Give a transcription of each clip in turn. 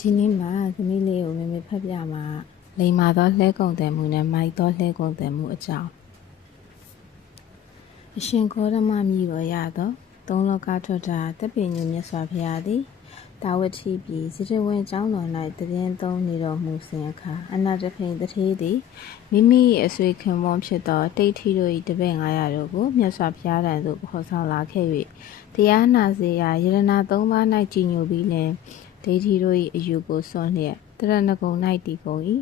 ဒီနေ့မှာသမီးလေးကိုမမေဖတ်ပြမှာလိမ္မာသောလှဲကုန်တယ်မှုနဲ့မိုက်သောလှဲကုန်တယ်မှုအကြောင်းအရှင်ဂေါတမမြည်တော်ရသောသုံးလောကထွက်တာတပ်ပင်ညမြတ်စွာဘုရားသည်တာဝတိပြည်စတဝင်ကျောင်းတော်၌တည်င်းသုံးနေတော်မူစဉ်အခါအနာတဖိန်တထေးသည်မိမိ၏အဆွေခင်ပွန်းဖြစ်သောတိတ်ထီတို့၏တပည့်900တို့ကိုမြတ်စွာဘုရားထံသို့ခေါ်ဆောင်လာခဲ့၍တရားနာစေရာယရဏ3ပါး၌ကြည်ညိုပြီးလင်ဒိဋ္ဌိတို့၏အယူကိုစွန့်လျက်တရဏဂုံ၌တည်ကုန်၏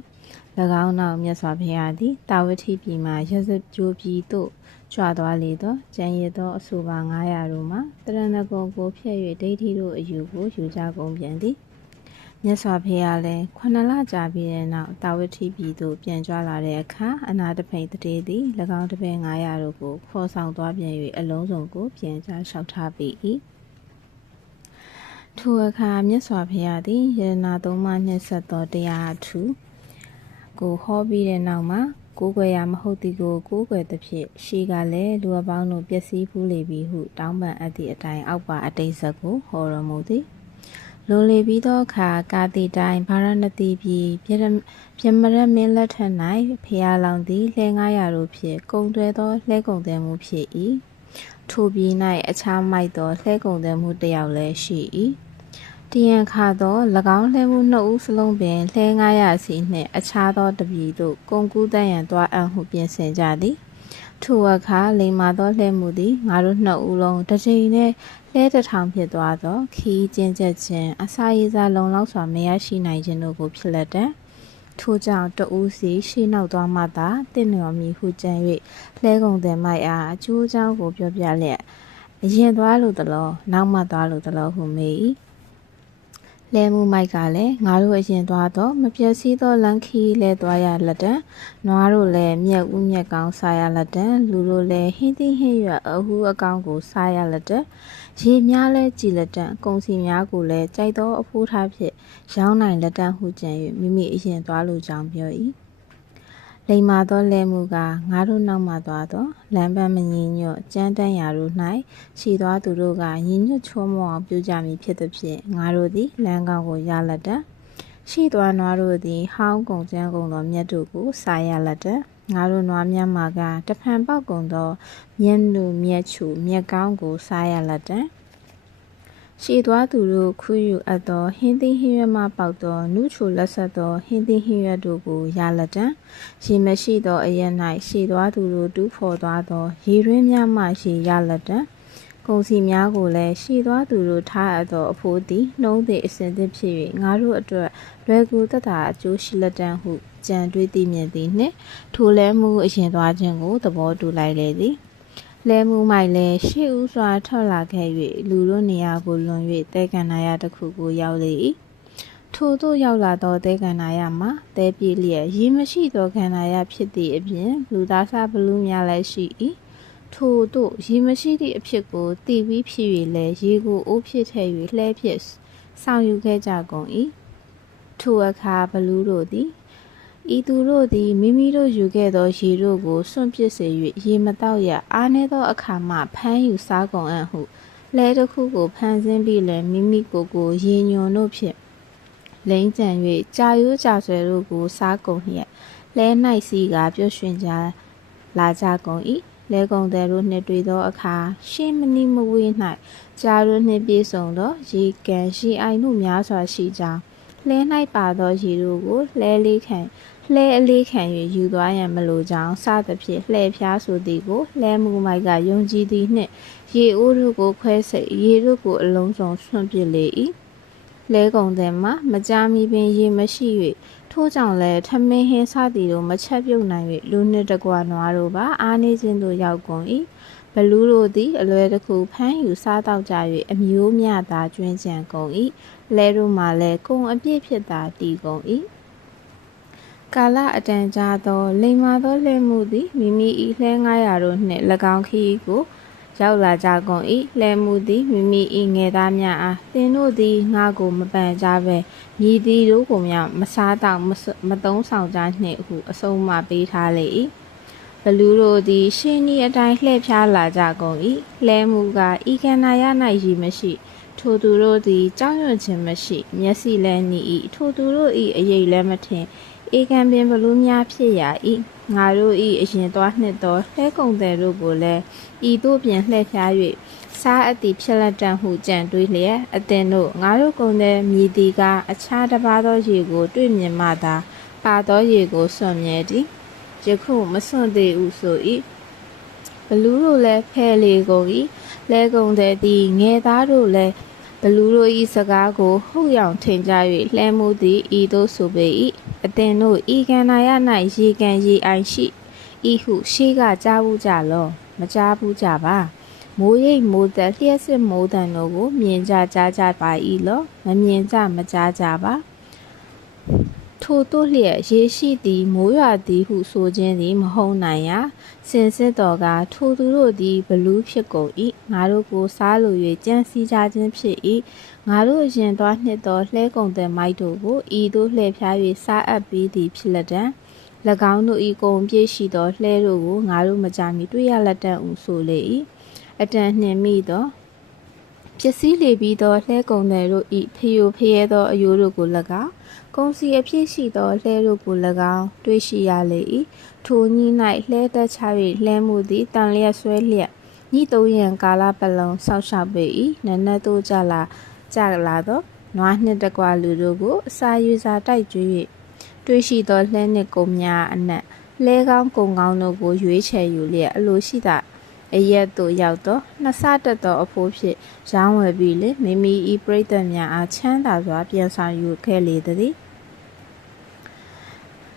၎င်းနောက်မြတ်စွာဘုရားသည်တာဝတိပြည်မှရဇကြိုပြည်သို့ကြွသွားလေသောကျန်ရည်သောအဆိုပါ900တို့မှတရဏဂုံကိုဖျက်၍ဒိဋ္ဌိတို့အယူကိုယူကြကုန်ပြန်သည်မြတ်စွာဘုရားလည်း9လကြာပြီးတဲ့နောက်တာဝတိပြည်သို့ပြန်ကြွလာတဲ့အခါအနာတဖိန်တထေးသည်၎င်းတပည့်900တို့ကိုခေါ်ဆောင်သွားပြန်၍အလုံးစုံကိုပြန်ကြားလျှောက်ထားပေ၏ထိုအခါမြတ်စွာဘုရားသည်ယရဏသုံးပါးနှင့်ဆက်သောတရားအထူးကိုဟောပြီးတဲ့နောက်မှာကိုးကွယ်ရာမဟုတ်သည်ကိုကိုးကွယ်သဖြင့်ရှေးကလည်းလူအပေါင်းတို့ပျက်စီးဖူးလေပြီဟုတောင်းပန်အပ်သည့်အတိုင်းအောက်ပါအတိတ်ဆက်ကိုဟောတော်မူသည်လွန်လေပြီးသောအခါကာတိတိုင်းဗာရဏသီပြည်ပြမရမင်းလက်ထက်၌ဖျားလောင်သည်လှဲ900တို့ဖြင့်ကုံတွဲသောလှဲကုံတယ်မှုဖြစ်၏ထိုပြည်၌အခြားမိုက်သောလှဲကုံတယ်မှုတစ်ယောက်လည်းရှိ၏တည်ရန်ခါသော၎င်းလှဲမှု2ဦးစလုံးပင်လှဲ900စီနှင့်အခြားသောတပြည်သို့ကုန်ကူးတတ်ရန်သွားအံ့ဟုပြင်ဆင်ကြသည်ထိုအခါလိမ္မာသောလှဲမှုသည်ငါတို့2ဦးလုံးတစ်ချိန်နှင့်လှဲ1000ဖြစ်သွားသောခီးကျဉ်ချက်ခြင်းအစာရည်စာလုံလောက်စွာမရရှိနိုင်ခြင်းတို့ကိုဖြစ်လက်တဲ့ထိုကြောင့်တဦးစီရှေ့နောက်သွားမှသာတင့်တော်မီဟုကြံ၍လှဲကုန်တဲ့မိုက်အားအကျိုးအကြောင်းကိုပြောပြလျက်အရင်သွားလို့တလောနောက်မှသွားလို့တလောဟုမေး၏လဲမှုမိုက်ကလည်းငါတို့အရင်သွားတော့မပြည့်စည်သောလန်ခီလဲသွားရလက်တံနွားတို့လည်းမြက်ဦးမြက်ကောင်းစားရလက်တံလူတို့လည်းဟင်းသီးဟင်းရွက်အဟူအကောင်းကိုစားရလက်တံရေများလဲကြည်လက်တံကုန်စီများကိုလည်းကြိုက်သောအဖိုးထားဖြင့်ရောင်းနိုင်လက်တံဟုကြံ၍မိမိအရင်သွားလိုကြောင်းပြော၏လိမ္မာသောလဲမှုကငါတို့နောက်မှသွားတော့လမ်းပန်းမငင်းညွတ်ကြမ်းတမ်းရာတို့၌ခြေသွားသူတို့ကရင်းညွတ်ချောမောအောင်ပြုကြမည်ဖြစ်သည်ဖြင့်ငါတို့သည်လမ်းကောင်းကိုရလက်တံရှိသွားနွားတို့သည်ဟောင်းကုန်ကျန်းကုန်သောမြတ်တို့ကိုစားရလက်တံငါတို့နွားများမှာကတဖန်ပေါက်ကုန်သောမြက်နုမြက်ချူမြက်ကောင်းကိုစားရလက်တံရှည်သွားသူတို့ခူးယူအပ်သောဟင်းသီးဟင်းရွက်မှပေါက်သောနုချိုလက်ဆက်သောဟင်းသီးဟင်းရွက်တို့ကိုရလက်တံရေမရှိသောအရက်၌ရှည်သွားသူတို့တူးဖော်သွားသောရေရင်းများမှရေရလက်တံကုန်စီများကိုလည်းရှည်သွားသူတို့ထားအပ်သောအဖိုးသည်နှုံးသည်အစဉ်သစ်ဖြစ်၍ငါတို့အတွက်လွယ်ကူသက်သာအကျိုးရှိလက်တံဟုကြံတွေးသိမြင်သည်နှင့်ထိုလဲမှုအရင်သွားခြင်းကိုသဘောတူလိုက်လေသည်လဲမှုမိုက်လဲရှေ့ဦးစွာထွက်လာခဲ့၍လူတို့နေရာကိုလွန်၍တဲကန်နာရတစ်ခုကိုရောက်လေ၏ထို့သို့ရောက်လာသောတဲကန်နာရမှာတဲပြေးလျက်ရေမရှိသောကန်နာရဖြစ်သည့်အပြင်လူသားစားဘလူးများလည်းရှိ၏ထို့သို့ရေမရှိသည့်အဖြစ်ကိုသိပြီးဖြစ်၍လဲရေကိုအိုးဖြစ်ထည့်၍လှဲဖြစ်ဆောင်ယူခဲ့ကြကုန်၏ထိုအခါဘလူးတို့သည်ဤသူတို့သည်မိမိတို့ယူခဲ့သောရေတို့ကိုစွန့်ပစ်စေ၍ရေမတောက်ရအားနည်းသောအခါမှဖမ်းယူစားကုန်အံ့ဟုလဲတစ်ခုကိုဖမ်းဆင်းပြီးလည်းမိမိကိုရေညွန်တို့ဖြင့်လိမ့်ကြံ၍ကြာရိုးကြာဆွဲတို့ကိုစားကုန်လျက်လဲ၌စီကပျော်ရွှင်ကြလာကြကုန်၏လဲကုန်သည်တို့နှင့်တွေ့သောအခါရှေးမနီမဝေး၌ကြာရိုးနှင့်ပြေဆုံးသောရေကန်ရေအိုင်တို့များစွာရှိကြောင်းလဲ၌ပါသောရေတို့ကိုလဲအလေးခံ၍ယူသွားရန်မလိုကြောင်းစသဖြင့်လှဲဖျားဆိုသည်ကိုလဲမှုမိုက်ကယုံကြည်သည်နှင့်ရေအိုးတို့ကိုခွဲစိတ်ရေတို့ကိုအလုံးစုံဆွန့်ပစ်လေ၏လဲကုန်သည်မှာမကြာမီပင်ရေမရှိ၍ထို့ကြောင့်လည်းထမင်းဟင်းစသည်တို့မချက်ပြုတ်နိုင်၍လူနှင့်တကွာနွားတို့ပါအားနေခြင်းသို့ရောက်ကုန်၏ဘလူးတို့သည်အလွယ်တကူဖမ်းယူစားတော့ကြ၍အမျိုးမြသာကျွင်းကြံကုန်၏လဲတို့မှလည်းကုံအပြည့်ဖြစ်သာတည်ကုန်၏ကာလအတန်ကြာသောလိမ္မာသောလှဲမှုသည်မိမိ၏လှဲ900တို့နှင့်၎င်းခီးကိုရောက်လာကြကုန်၏လှဲမှုသည်မိမိ၏ငယ်သားများအားသင်တို့သည်ငါကိုမပန်ကြဘဲမြည်သည်တို့ကိုမျှမစားတော့မသုံးဆောင်ကြနှင့်ဟုအဆုံးအမပေးထားလေ၏ဘလူးတို့သည်ရှင်းဤအတိုင်းလှည့်ဖြားလာကြကုန်၏လှဲမှုကဤကန္နာရ၌ရည်မရှိ ထိုသူတို့သည်ကြောက်ရွံ့ခြင်းမရှိမျက်စိလည်းနီ၏ထိုသူတို့၏အရေးလည်းမထင်ဧကံပင်ဘလူးများဖြစ်ရာ၏ငါတို့၏အရင်သွားနှစ်သောလှဲကုန်သည်တို့ကိုလည်းဤသို့ပြင်လှည့်ဖြား၍စားအသည်ဖြစ်လက်တန်ဟုကြံတွေးလျက်အသင်တို့ငါတို့ကုန်သည်မြည်သည်ကအခြားတစ်ပါးသောရေကိုတွေ့မြင်မှသာပါသောရေကိုစွန့်မြဲသည်ယခုမစွန့်သေးဟုဆို၏ဘလူးတို့လည်းဖဲလေကုန်၏လဲကုန်သည်သည်ငယ်သားတို့လည်းဘလူးတို့၏စကားကိုဟုတ်ယောင်ထင်ကြ၍လှဲမှုသည်ဤသို့ဆိုပေ၏အသင်တို့ဤကန္နာယ၌ရေကန်ရေအိုင်ရှိဤဟုရှေးကကြားဘူးကြလောမကြားဘူးကြပါမိုးရိပ်မိုးသက်လျှက်စစ်မိုးတန်တို့ကိုမြင်ကြကြားကြပါ၏လောမမြင်ကြမကြားကြပါထိုတို့လျက်ရေရှိသည်မိုးရွာသည်ဟုဆိုခြင်းသည်မဟုတ်နိုင်ရာစင်စစ်တော်ကထိုသူတို့သည်ဘလူးဖြစ်ကုန်၏ငါတို့ကိုစားလို၍ကြံစည်ကြခြင်းဖြစ်၏ငါတို့ရင်သွားနှစ်သောလှဲကုန်တဲ့မိုက်တို့ကိုဤသို့လှည့်ဖြား၍စားအပ်ပြီးသည်ဖြစ်လက်တံ၎င်းတို့၏ကုံပြည့်ရှိသောလှဲတို့ကိုငါတို့မကြမီတွေ့ရလက်တံဟုဆိုလေ၏အတန်နှင်မိသောပစ္စည်းလေပြီးသောလှဲကုန်တဲ့တို့၏ဖျိုဖျဲသောအယိုးတို့ကို၎င်းကုံစီအဖြစ်ရှိသောလှဲတို့ကို၎င်းတွေ့ရှိရလေ၏ထိုည၌လှဲတက်ချ၍လှဲမှုသည်တန်လျက်ဆွဲလျက်ညှိသုံးရန်ကာလပတ်လုံးဆောက်ရှောက်ပေ၏နနက်သို့ကြလာသောနွားနှင့်တကွာလူတို့ကိုအစာရွေစာတိုက်ကျွေး၍တွေ့ရှိသောလှဲနှင့်ကုံများအနက်လှဲကောင်းကုံကောင်းတို့ကိုရွေးချယ်ယူလျက်အလိုရှိသာအရက်သို့ရောက်သောနှစ်ဆတက်သောအဖိုးဖြင့်ရောင်းဝယ်ပြီးလေမိမိ၏ပရိသတ်များအားချမ်းသာစွာပြန်ဆောင်ယူခဲ့လေသည်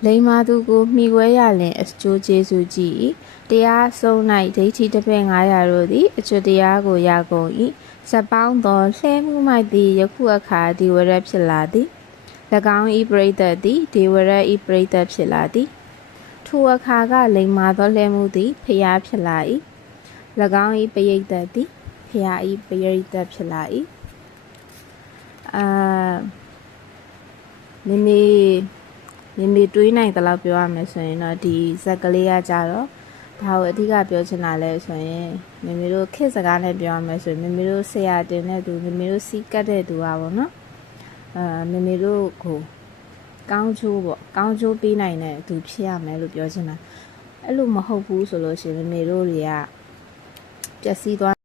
လိမ္မာသူကိုမိခွဲရလင်အကျိုးကျေးဇူးကြည်၏တရားဆုံး၌ဒိဋ္ဌိတစ်ဖက်900တို့သည်အကျွတ်တရားကိုရကုန်၏ဇပေါင်းသောလှဲမှုမိုက်သည်ယခုအခါဒီဝရဖြစ်လာသည်၎င်း၏ပရိသတ်သည်ဒီဝရ၏ပရိသတ်ဖြစ်လာသည်ထိုအခါကလိမ္မာသောလှဲမှုသည်ဖျားဖြစ်လာ၏၎င်း၏ပရိသတ်သည်ဖျား၏ပရိသတ်ဖြစ်လာ၏မိမိတွေးနိုင်တဲ့လောက်ပြောရမယ်ဆိုရင်တော့ဒီဇက်ကလေးကကြတော့ဘာကိုအဓိကပြောချင်တာလဲဆိုရင်မိမိတို့ခေတ်စကားနဲ့ပြောရမယ်ဆိုရင်မိမိတို့ဆရာတင်တဲ့သူမိမိတို့စီးကတ်တဲ့သူอ่ะပေါ့နော်မိမိတို့ကိုကောင်းချိုးပေါ့ကောင်းချိုးပေးနိုင်တဲ့သူဖြစ်ရမယ်လို့ပြောချင်တာအဲ့လိုမဟုတ်ဘူးဆိုလို့ရှိရင်မိမိတို့တွေကပျက်စီးသွား